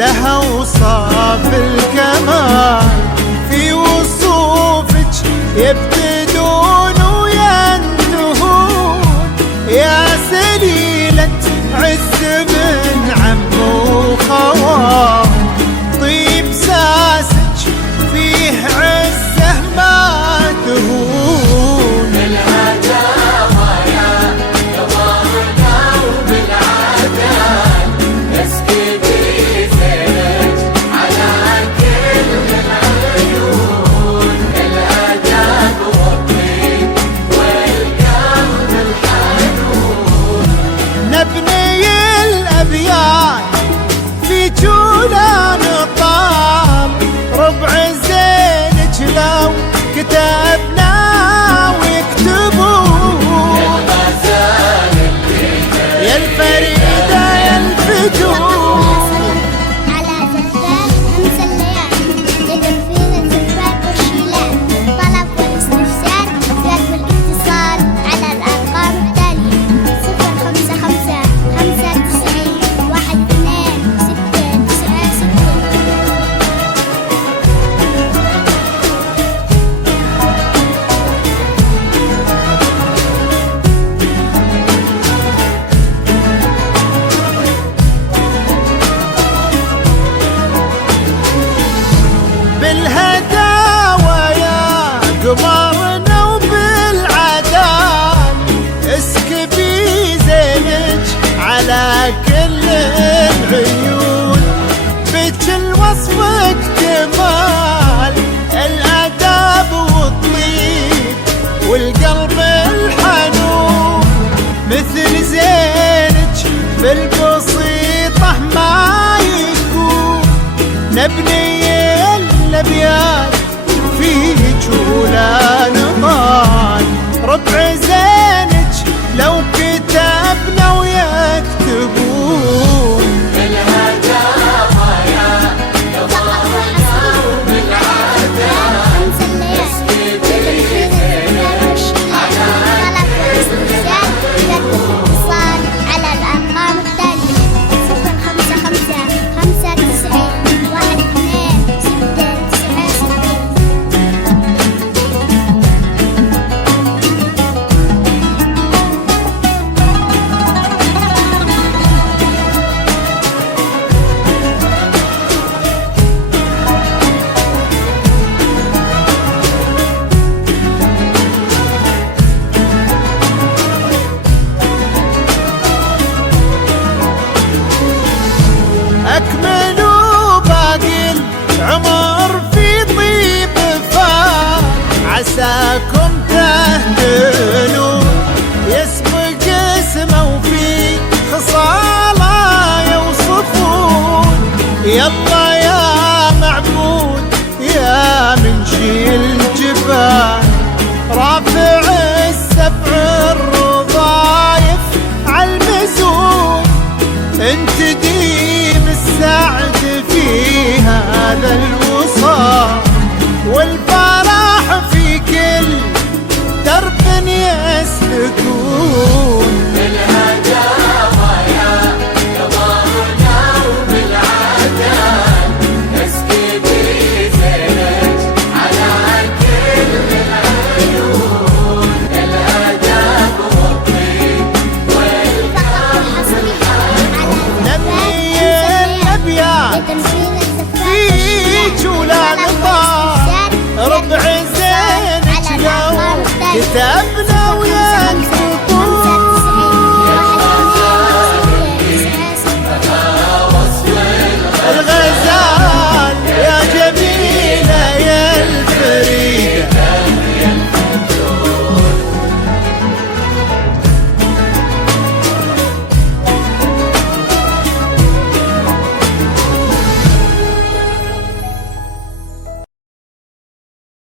لها وصاف الكمال في وصوفك يبتدون وينتهون، يا سليلة عز من عم وخوال، طيب ساسك فيه عزه ما تهون. الهداوى يا قمرنا وبالعدال، اسكبي زينك على كل العيون، الاداب والطيب والقلب الحنون. نبني الابيات في جولان طاب، ربع زينك لو كتبنا ويكتبون، يا الفريدة يا الفتون. على زفاف خمس الليالي يدق فينا الزفاف والشيلات، الطلب والاستفسار زاد والاتصال على الأرقام التالية: 055 95 12 بالهداوى يا قمرنا وبالعدال، اسكبي زينك على كل العيون، بك الوصف اكتمال الاداب والطيب والقلب الحنون، مثل زينك بالبسيطة ما يكون. نبني الابيات في جولان طال، ربع زينك لو كتبنا ويكتبون. الهداوى يا قمرنا وبالعدال، اسكبي زينك على اتصال على الأرقام التالية: 055 95 12 أكملوا باقي العمر في طيب فات، عساكم تهدلوا يسبق اسمه وفي خصاله يوصفون. يلا يا معبود يا منشي الجبال، رافع السبع الرضايف عالمزون، انت ديم السعد في هذا الوصال، والفرح في كل درب يسلكون. الهداوى يا قمرنا وبالعدال، اسكبي زينك على كل العيون، الاداب والطيب والقلب الحنون. نبني الابيات في جولان طال، ربع زينك لو كتب